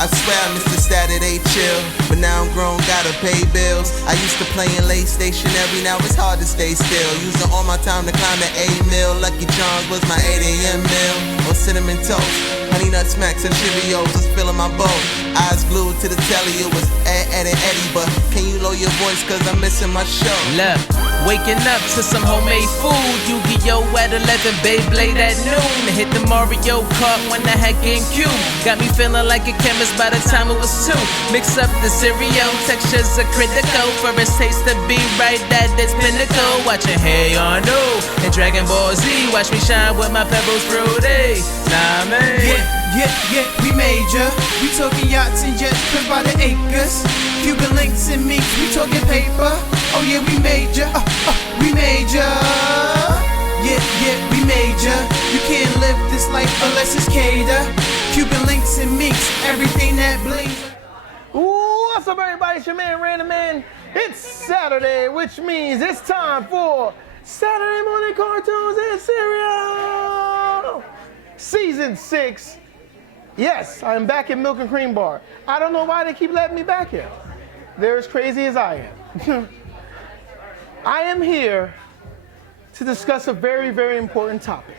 I swear I missed the Saturday chill, but now I'm grown, gotta pay bills. I used to play in late stationary, now it's hard to stay still. Using all my time to climb the A-mill. Lucky Charms was my 8 a.m. meal. On cinnamon toast, honey nut smacks and Cheerios was filling my bowl. Eyes glued to the telly, it was Ed and Eddie. But can you lower your voice, cause I'm missing my show. Look, waking up to some homemade food. Yu-Gi-Oh! At 11, Beyblade at noon. Hit the Mario Kart when I had GameCube. Got me feeling like a chemist by the time it was 2. Mix up the cereal, textures are critical. For its taste to be right at its pinnacle. Watching Hey Arno and Dragon Ball Z. Watch me shine with my pebbles fruity. Nah, man. Yeah, we major. We talking yachts and jets, crib by the acres. Cuban links and minks, we talking paper. Oh yeah, we major, we major. Yeah, we major. You can't live this life unless it's cater. Cuban links and minks, everything that blings. What's up, everybody? It's your man, Random Man. It's Saturday, which means it's time for Saturday Morning Cartoons and Cereal. Season 6. Yes, I'm back at Milk and Cream Bar. I don't know why they keep letting me back here. They're as crazy as I am. I am here to discuss a very, very important topic.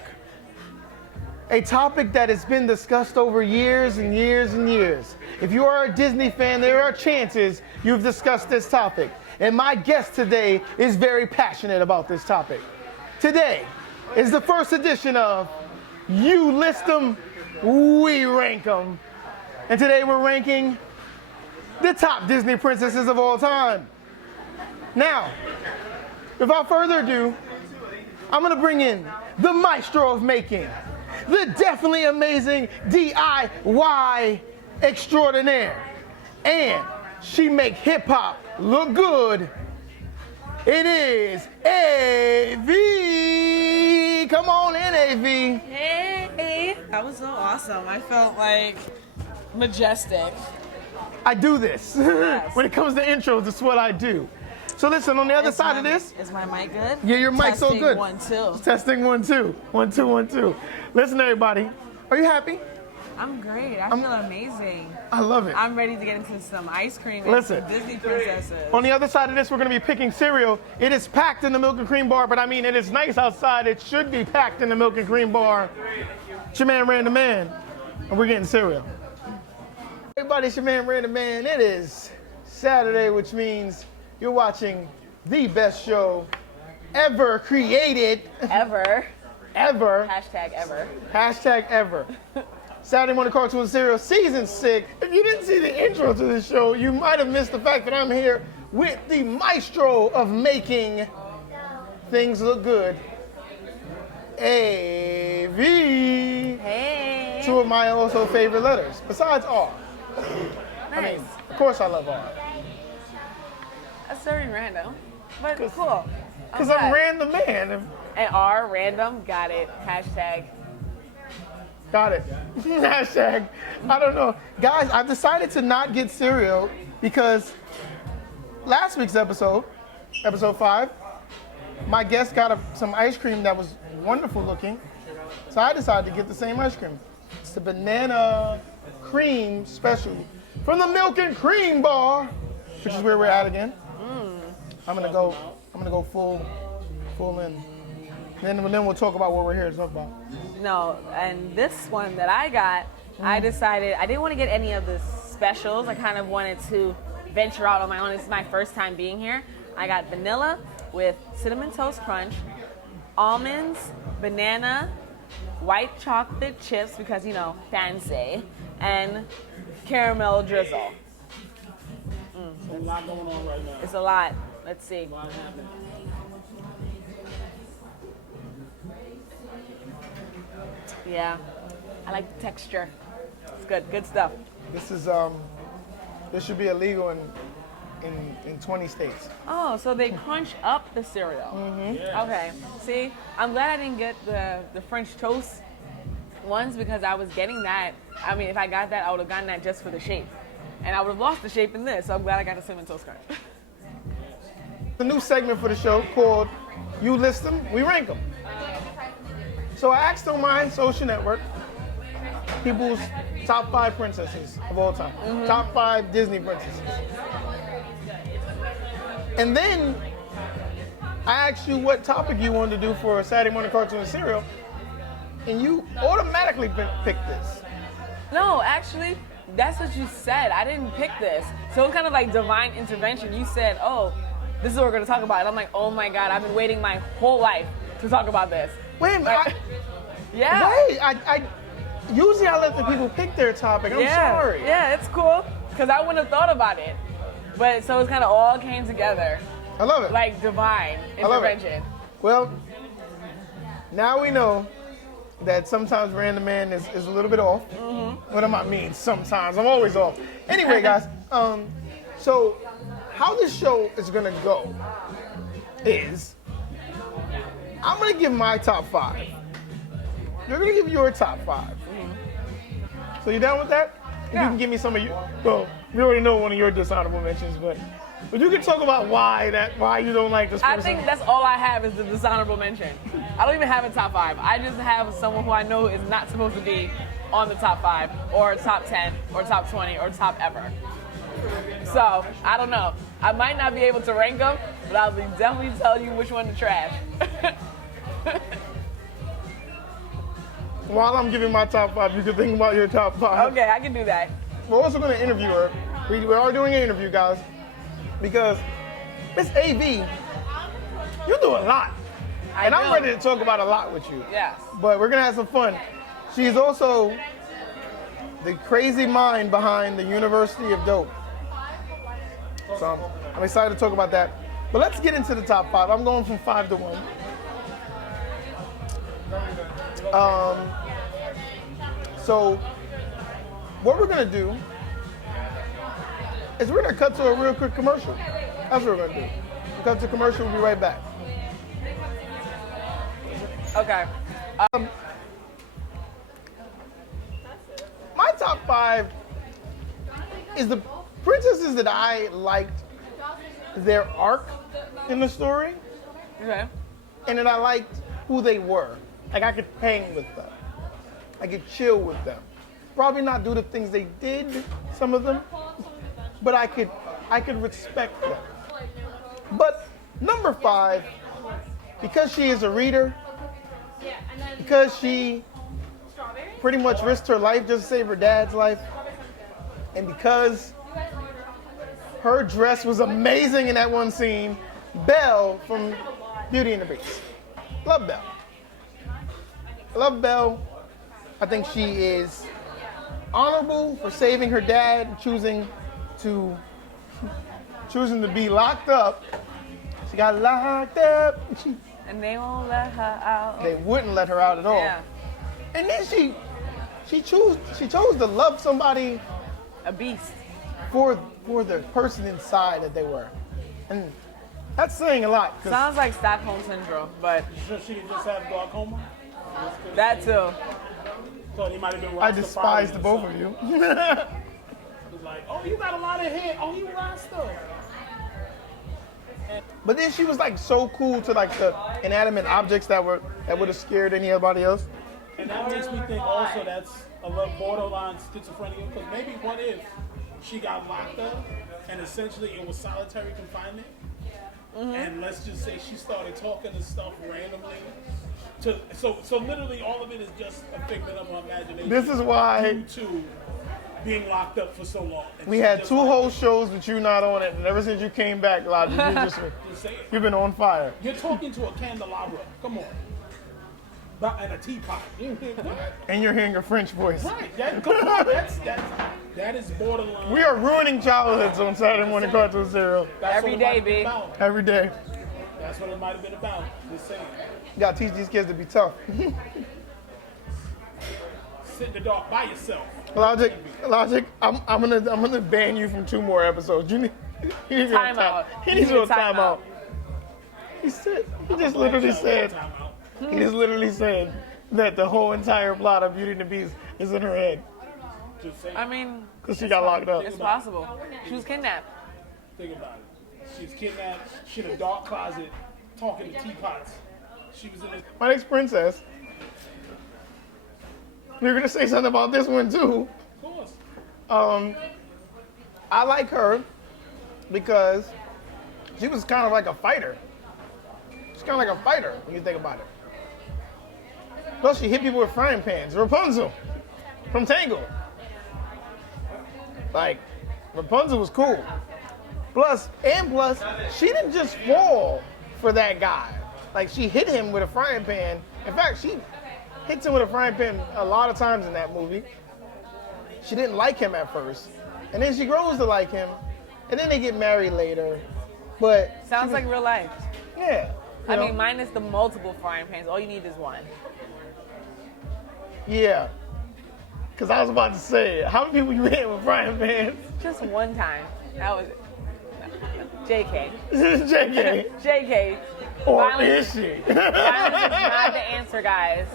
A topic that has been discussed over years and years and years. If you are a Disney fan, there are chances you've discussed this topic. And my guest today is very passionate about this topic. Today is the first edition of You List 'Em, We Rank 'Em. And today we're ranking the top Disney princesses of all time. Now, without further ado, I'm gonna bring in the maestro of making, the definitely amazing DIY extraordinaire. And she make hip hop look good. It is AV. Come on in, AV. Hey, that was so awesome. I felt like majestic. I do this. Yes. When it comes to intros, it's what I do. So listen, on the other side of this. Is my mic good? Yeah, your mic's so good. Testing 1, 2. Testing 1, 2. 1, 2, 1, 2. Listen, everybody. Are you happy? I'm great. I feel amazing. I love it. I'm ready to get into some ice cream and Listen. some Disney princesses. On the other side of this, we're going to be picking cereal. It is packed in the Milk and Cream Bar, but I mean, it is nice outside. It should be packed in the Milk and Cream Bar. It's your man, Random Man, and we're getting cereal. Everybody, it's your man, Random Man. It is Saturday, which means you're watching the best show ever created. Ever. Ever. Hashtag ever. Hashtag ever. Saturday Morning Cartoon Cereal, Season 6. If you didn't see the intro to this show, you might have missed the fact that I'm here with the maestro of making things look good, AV. Hey. 2 of my also favorite letters, besides R. Nice. I mean, of course I love R. That's very random, but cool. Because I'm glad. Random Man. And R, random, got it. Hashtag. Got it. Hashtag. I don't know. Guys, I've decided to not get cereal because last week's episode 5, my guest got some ice cream that was wonderful looking. So I decided to get the same ice cream. It's the banana cream special from the Milk and Cream Bar, which is where we're at again. I'm gonna go full in. Then we'll talk about what we're here to talk about. No, and this one that I got, I decided I didn't want to get any of the specials. I kind of wanted to venture out on my own. This is my first time being here. I got vanilla with cinnamon toast crunch, almonds, banana, white chocolate chips because, you know, fancy, and caramel drizzle. There's a lot going on right now. It's a lot. Let's see. What happened? Yeah, I like the texture. It's good stuff. This is this should be illegal in 20 states. Oh, so they crunch up the cereal. Yes. Okay. See, I'm glad I didn't get the French toast ones because I was getting that. I mean, if I got that, I would have gotten that just for the shape. And I would have lost the shape in this, so I'm glad I got the cinnamon toast crunch. A new segment for the show called You List 'Em, We Rank 'Em. So I asked on my social network, people's top 5 princesses of all time. Top 5 Disney princesses. And then I asked you what topic you wanted to do for Saturday morning cartoon and cereal, and you automatically picked this. No, actually, that's what you said. I didn't pick this. So it was kind of like divine intervention. You said, oh, this is what we're going to talk about. And I'm like, oh my God, I've been waiting my whole life to talk about this. Wait a minute. Yeah. Wait, I usually I let the people pick their topic. I'm sorry. Yeah, it's cool. Because I wouldn't have thought about it. But so it kind of all came together. I love it. Like divine I love it. intervention. Well, now we know that sometimes Random Man is a little bit off. What am I mean? Sometimes. I'm always off. Anyway, guys, so how this show is going to go is I'm going to give my top 5. You're going to give your top 5. So you down with that? Yeah. You can give me some of your, well, we already know one of your dishonorable mentions, but you can talk about why you don't like this person. I think that's all I have is the dishonorable mention. I don't even have a top 5. I just have someone who I know is not supposed to be on the top 5 or top 10 or top 20 or top ever. So, I don't know. I might not be able to rank them, but I'll be definitely tell you which one to trash. While I'm giving my top 5, you can think about your top 5. Okay, I can do that. We're also going to interview her. We are doing an interview, guys, because Miss AV, you do a lot. And I'm ready to talk about a lot with you. Yes. But we're going to have some fun. She's also the crazy mind behind the University of Dope. So I'm excited to talk about that. But let's get into the top 5. I'm going from 5 to 1. So what we're going to do is we're going to cut to a real quick commercial. That's what we're going to do. We'll cut to commercial. We'll be right back. Okay. My top 5 is the princesses that I liked their arc in the story, Okay. and that I liked who they were. Like I could hang with them. I could chill with them. Probably not do the things they did, some of them, but I could respect them. But number 5, because she is a reader, because she pretty much risked her life just to save her dad's life, and because her dress was amazing in that one scene, Belle from Beauty and the Beast. Love Belle. I love Belle. I think she is honorable for saving her dad, choosing to be locked up. She got locked up. And they won't let her out. They wouldn't let her out at all. Yeah. And then she chose to love somebody A beast. for the person inside that they were. And that's saying a lot. 'Cause Sounds like Stockholm Syndrome, but So she just had glaucoma? that too. So he might have been I despise the both of you. Like, oh, you got a lot of hair. Oh, you Rasta. But then she was like so cool to like the inanimate objects that would have scared anybody else. And that makes me think also that's a little borderline schizophrenia. Because maybe what if she got locked up and essentially it was solitary confinement? And let's just say she started talking to stuff randomly. So literally all of it is just a figment of her imagination. This is why due to being locked up for so long. And we she had just 2 like, whole shows with you not on it, and ever since you came back, Logic, just say it. you've been on fire. You're talking to a candelabra. Come on. And a teapot. What? And you're hearing a French voice. Right. Come on. That is borderline. We are ruining childhoods on Saturday morning cartoon cereal That's Every what it day, might have been B. about. every day. That's what it might have been about. Just saying. You gotta teach these kids to be tough. Sit in the dark by yourself. Logic, I'm gonna ban you from 2 more episodes. You need to go Time out. He needs to go time out. He just literally said that the whole entire plot of Beauty and the Beast is in her head Just saying. I mean, because she got locked up. it's possible. She was kidnapped. Think about it. She's kidnapped. She in a dark closet talking to teapots. She was in a... My next princess You're gonna say something about this one too. Of course. I like her because she was kind of like a fighter. She's kind of like a fighter when you think about it. Plus, she hit people with frying pans. Rapunzel from Tangled. Like, Rapunzel was cool. Plus, she didn't just fall for that guy. Like, she hit him with a frying pan. In fact, she hits him with a frying pan a lot of times in that movie. She didn't like him at first. And then she grows to like him. And then they get married later. But Sounds like real life. yeah. I you know, mean, minus the multiple frying pans. All you need is one. yeah. Because I was about to say, how many people you hit with frying pans? Just one time. That was JK. JK. JK. Or Violence- is she? Violence is not the answer, guys.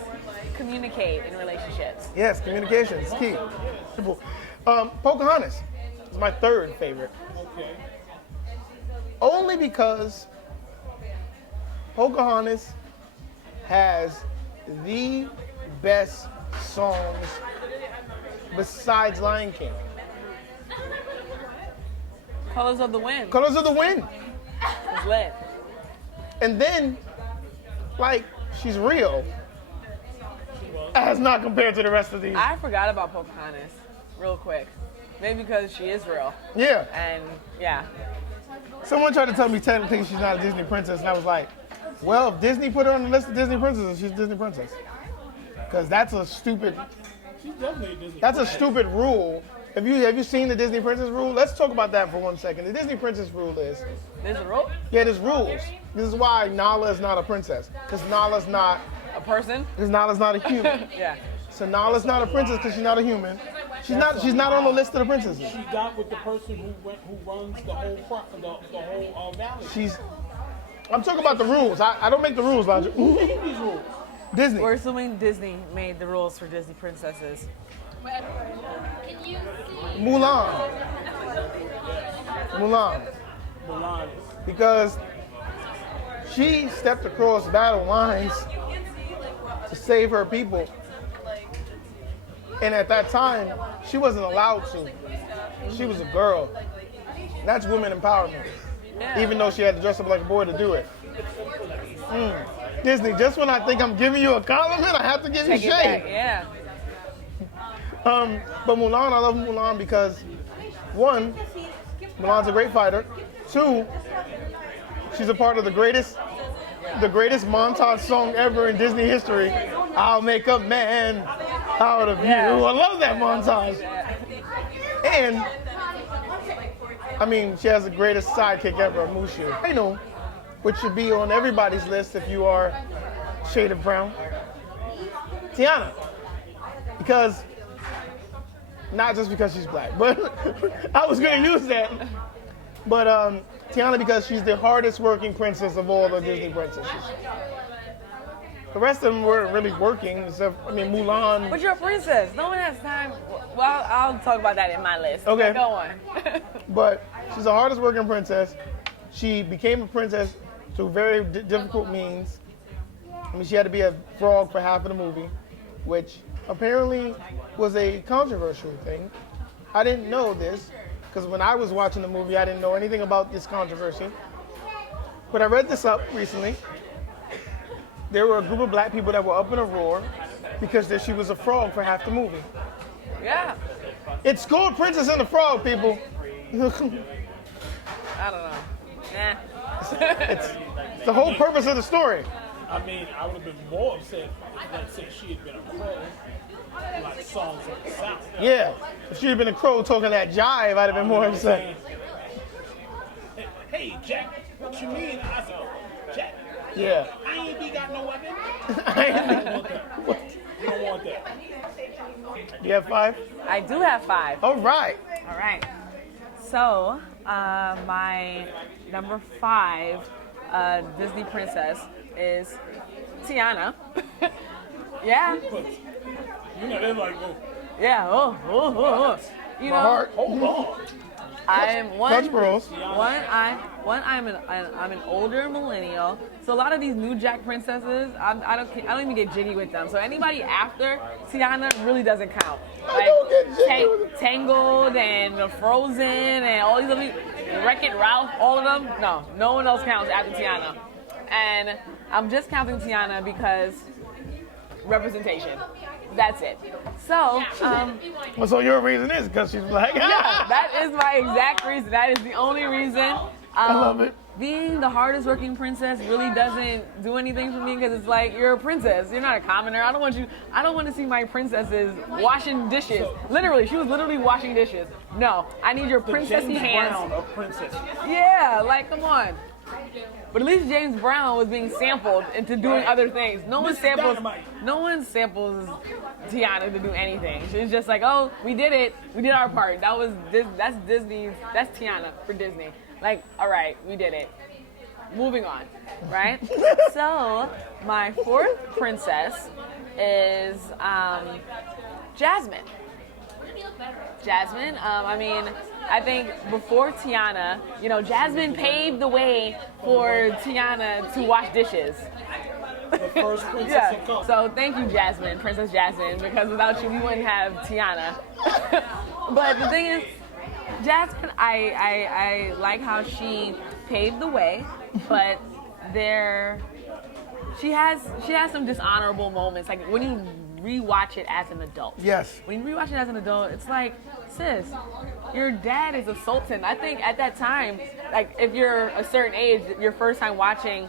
Communicate in relationships. Yes, communication is key. Pocahontas is my third favorite. Okay. Only because Pocahontas has the best songs besides Lion King. Colors of the Wind Colors of the Wind. is lit. And then, like, she's real. As not compared to the rest of these. I forgot about Pocahontas real quick. Maybe because she is real. Yeah. And yeah. Someone tried to tell me technically she's not a Disney princess, and I was like, well, if Disney put her on the list of Disney princesses, she's a Disney princess. Because that's a stupid She's definitely a Disney. That's a stupid rule. Have you seen the Disney Princess rule? Let's talk about that for 1 second. The Disney Princess rule is, There's a rule? there's rules. This is why Nala is not a princess. Because Nala's not A person? a human. Yeah. So Nala's not a princess because she's not a human. She's not on the list of the princesses. She got with the person who runs the whole valley. I'm talking about the rules. I don't make the rules, Roger. Who made these rules? Disney. We're assuming Disney made the rules for Disney princesses. Mulan. Mulan. Because she stepped across battle lines to save her people. And at that time, she wasn't allowed to. She was a girl. That's women empowerment. Yeah. Even though she had to dress up like a boy to do it. Disney, just when I think I'm giving you a compliment, I have to give Take you it shade. back. Yeah. But Mulan, I love Mulan because, one, Mulan's a great fighter. Two, she's a part of the greatest montage song ever in Disney history. I'll make a man out of you. Yeah. I love that montage. And, I mean, she has the greatest sidekick ever, Mushu. I know, which should be on everybody's list if you are shade of brown. Tiana. Because, not just because she's black, but I was going to use that. But Tiana because she's the hardest working princess of all the Disney princesses. The rest of them weren't really working, except, Mulan. But you're a princess. No one has time. Well, I'll talk about that in my list. Okay. Go on. But she's the hardest working princess. She became a princess through very difficult means. She had to be a frog for half of the movie, which apparently was a controversial thing. I didn't know this, because when I was watching the movie, I didn't know anything about this controversy. But I read this up recently. There were a group of black people that were up in a roar because she was a frog for half the movie. Yeah. It's called Princess and the Frog, people. I don't know. Nah. It's the whole purpose of the story. I mean, I would have been more upset if, let's say, she had been a crow, like Songs of the South. Yeah. If she had been a crow talking that jive, I'd have been more upset. Hey, Jack, what you mean? I said, Jack, Yeah. I ain't be got no weapon. I You don't want that. You have 5? I do have 5. All right. All right. So, my number 5 Disney princess is Tiana. Yeah. You know, they're like, oh, Yeah. Oh. You My know, heart. Hold on. I'm Clutch pearls. I'm an older millennial, so a lot of these new Jack princesses, I don't even get jiggy with them. So anybody after Tiana really doesn't count. I don't get jiggy with them. Tangled and Frozen and all these other Wreck-It Ralph, all of them. No one else counts after Tiana, and I'm just counting Tiana because representation. That's it. So, Well, so your reason is because she's black. yeah, that is my exact reason. That is the only reason. I love it. Being the hardest working princess really doesn't do anything for me because it's like you're a princess. You're not a commoner. I don't want to see my princesses washing dishes. Literally, she was literally washing dishes. No, I need your princessy James hands. Brown of princesses. Yeah, like come on. But at least James Brown was being sampled into doing other things. No one samples Tiana to do anything. She's just like, oh, we did it. We did our part. That's Disney's. That's Tiana for Disney. Like, all right, we did it. Moving on, right? So my fourth princess is Jasmine. Jasmine, I think before Tiana, Jasmine paved the way for Tiana to wash dishes. The first princess of color. So thank you, Jasmine, Princess Jasmine, because without you, we wouldn't have Tiana. But the thing is, Jasmine, I like how she paved the way, but she has some dishonorable moments. Like when you rewatch it as an adult. Yes. When you rewatch it as an adult, it's like, sis, your dad is a sultan. I think at that time, like if you're a certain age, your first time watching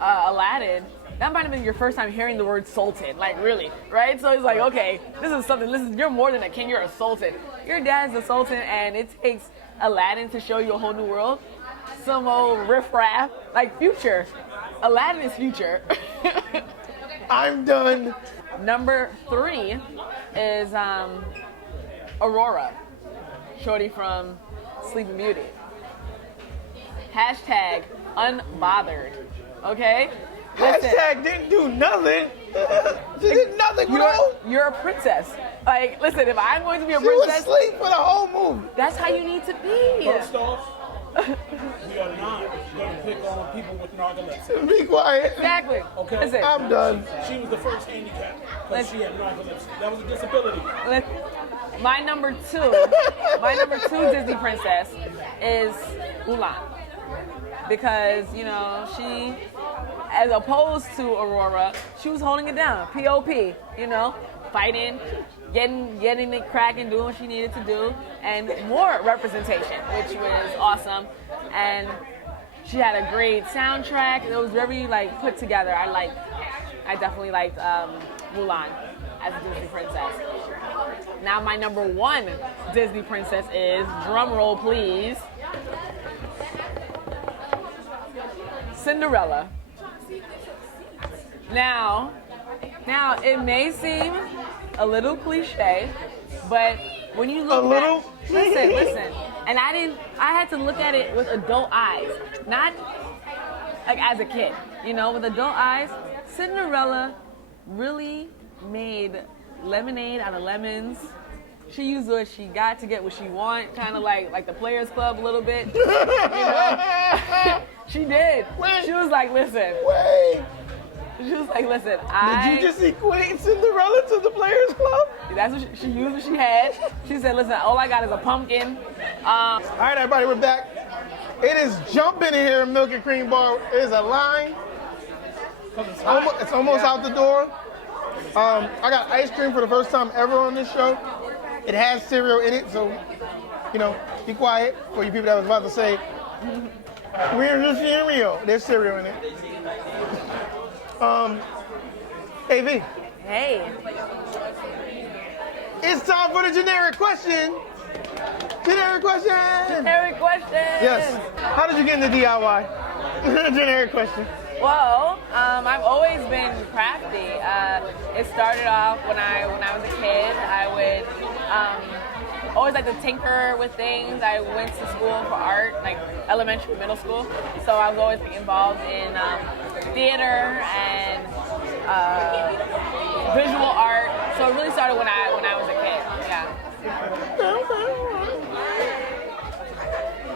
Aladdin, that might have been your first time hearing the word sultan, like really, right? So it's like, okay, this is something, you're more than a king, you're a sultan. Your dad's a sultan and it takes Aladdin to show you a whole new world. Some old riffraff, like Future. Aladdin is Future. I'm done. Number 3 is Aurora, shorty from Sleeping Beauty. Hashtag unbothered, okay? Listen, Hashtag didn't do nothing. She did nothing, bro. you're a princess. Like, listen, if I'm going to be a She was princess, asleep for the whole movie. that's how you need to be. First off, we are not going to pick on people with narcolepsy. Be quiet. Exactly. Okay. Listen, I'm done. She was the first handicap because she had narcolepsy. That was a disability. my number two Disney princess is Mulan. Because, she, as opposed to Aurora, she was holding it down. P.O.P., fighting, getting it cracking, doing what she needed to do, and more representation, which was awesome. And she had a great soundtrack. It was very, put together. I definitely liked Mulan as a Disney princess. Now my number 1 Disney princess is, drum roll please, Cinderella. Now it may seem a little cliche, but when you look back, listen, and I had to look at it with adult eyes, not like as a kid, with adult eyes. Cinderella really made lemonade out of lemons. She used what she got to get what she want, kind of like the Players Club a little bit. She did. Wait. She was like, listen. Wait. She was like, listen, Did you just equate Cinderella to the Players Club? That's what she used what she had. She said, listen, all I got is a pumpkin. All right, everybody, we're back. It is jumping in here, Milk and Cream Bar. It is a line. It's almost out the door. I got ice cream for the first time ever on this show. It has cereal in it, so, be quiet for you people that was about to say, where's the cereal? There's cereal in it. AV. Hey. It's time for the generic question. Generic question. Generic question. Yes. How did you get into DIY? Generic question. Well, I've always been crafty. It started off when I was a kid. I would always like to tinker with things. I went to school for art, like elementary, middle school. So I was always involved in theater and visual art. So it really started when I was a kid. Yeah.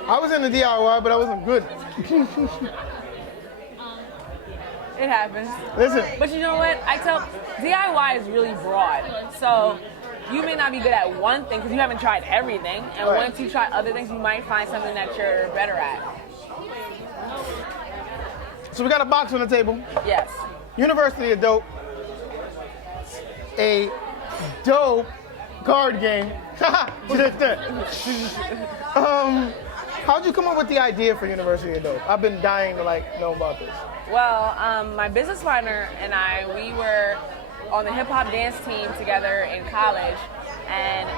I was in the DIY, but I wasn't good. It happens. Listen, But you know what? I tell DIY is really broad. So you may not be good at one thing because you haven't tried everything. And Right. once you try other things, you might find something that you're better at. so we got a box on the table. Yes. University of Dope. A dope card game. How'd you come up with the idea for University of Dope? I've been dying to know about this. Well, my business partner and I, we were on the hip hop dance team together in college, and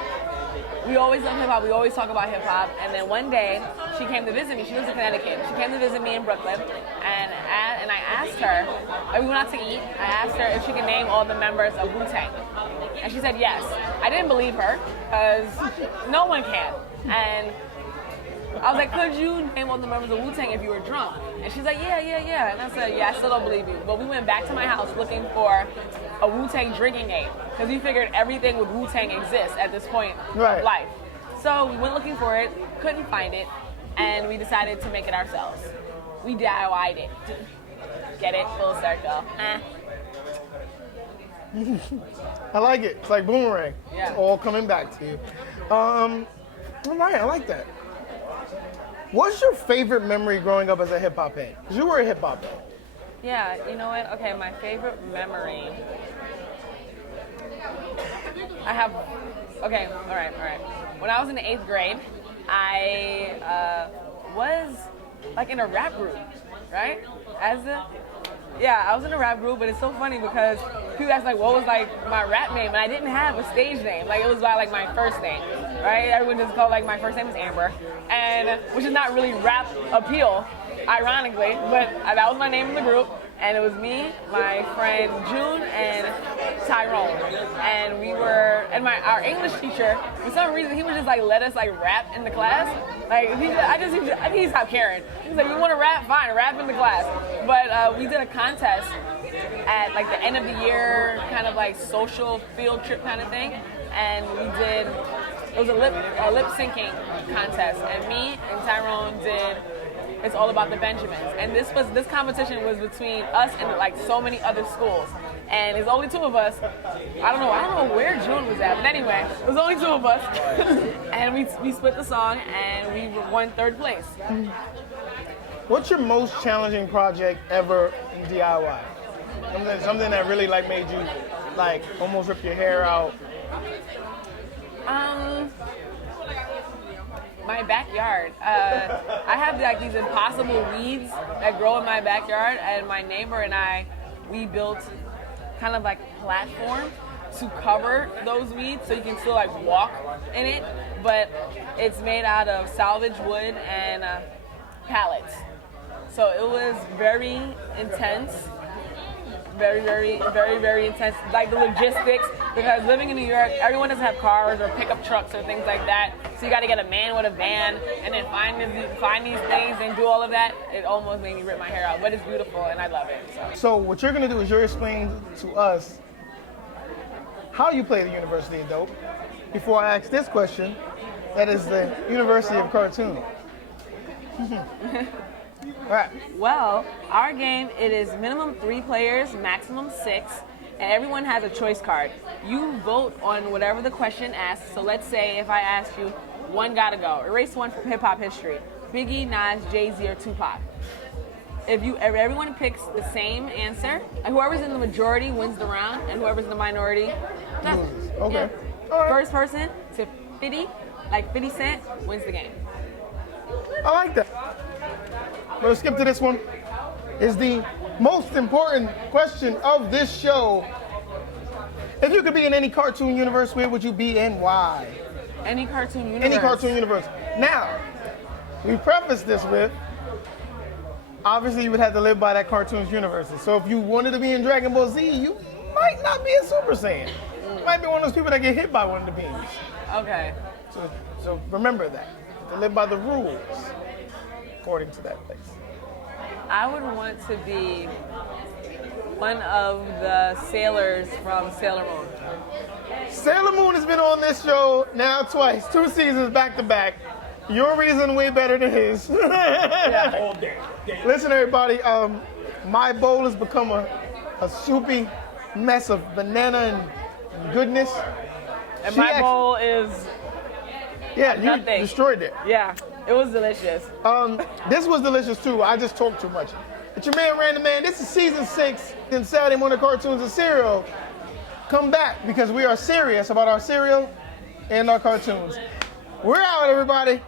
we always love hip hop. We always talk about hip hop. And then one day, she came to visit me. She lives in Connecticut. She came to visit me in Brooklyn, and I asked her. We went out to eat. I asked her if she could name all the members of Wu-Tang, and she said yes. I didn't believe her because no one can. And I was like, could you name all the members of Wu-Tang if you were drunk? And she's like, yeah. And I said, yeah, I still don't believe you. But we went back to my house looking for a Wu-Tang drinking game because we figured everything with Wu-Tang exists at this point Right. of life. So we went looking for it, couldn't find it, and we decided to make it ourselves. We DIY'd it. Get it? Full circle. I like it. It's like boomerang. Yeah. It's all coming back to you. All right, I like that. What's your favorite memory growing up as a hip hop head? 'Cause you were a hip hop head. Yeah, you know what? Okay, my favorite memory. I have. Okay, all right. When I was in the 8th grade, I was like in a rap group, right? I was in a rap group, but it's so funny because people ask like, what was like my rap name, and I didn't have a stage name. Like it was by like my first name, right? Everyone just called like my first name is Amber, and which is not really rap appeal, ironically, but that was my name in the group. And it was me, my friend June, and Tyrone. And our English teacher, for some reason, he would just like let us like rap in the class. Like I think he stopped caring. He was like, "You want to rap? Fine, rap in the class." But we did a contest at like the end of the year, kind of like social field trip kind of thing, and it was a lip syncing contest, and me and Tyrone did. It's all about the Benjamins, and this competition was between us and like so many other schools, and there's only 2 of us. I don't know where June was at, but anyway, it was only 2 of us, and we split the song and we won 3rd place. What's your most challenging project ever in DIY? Something that really like made you like almost rip your hair out. My backyard. I have like these impossible weeds that grow in my backyard, and my neighbor and I, we built kind of like a platform to cover those weeds so you can still like walk in it, but it's made out of salvage wood and pallets. So it was very intense. Very, very, very, very intense. Like the logistics, because living in New York, everyone doesn't have cars or pickup trucks or things like that. So you got to get a man with a van and then find these things and do all of that. It almost made me rip my hair out, but it's beautiful and I love it. So what you're gonna do is you're explaining to us how you play the University of Dope. Before I ask this question, that is the University of Cartoon. All right. Well, our game, it is minimum 3 players, maximum 6, and everyone has a choice card. You vote on whatever the question asks. So let's say if I ask you, 1 gotta go. Erase 1 from hip hop history. Biggie, Nas, Jay-Z, or Tupac. If everyone picks the same answer, and whoever's in the majority wins the round, and whoever's in the minority, nothing. Okay. Yeah. All right. First person to 50, like 50 Cent, wins the game. I like that. We'll skip to this one. Is the most important question of this show. If you could be in any cartoon universe, where would you be and why? Any cartoon universe. Any cartoon universe. Now, we preface this with, obviously you would have to live by that cartoon's universe. So if you wanted to be in Dragon Ball Z, you might not be a Super Saiyan. You might be one of those people that get hit by one of the beams. Okay. So remember that. To live by the rules, according to that place. I would want to be one of the sailors from Sailor Moon. Sailor Moon has been on this show now twice, 2 seasons back to back. Your reason way better than his. All day. Listen, everybody. My bowl has become a soupy mess of banana and goodness. And my bowl is yeah, you nothing. destroyed it. Yeah, it was delicious. This was delicious too. I just talked too much. It's your man, Random Man. This is season 6 in Saturday Morning Cartoons and Cereal. Come back because we are serious about our cereal and our cartoons. We're out, everybody.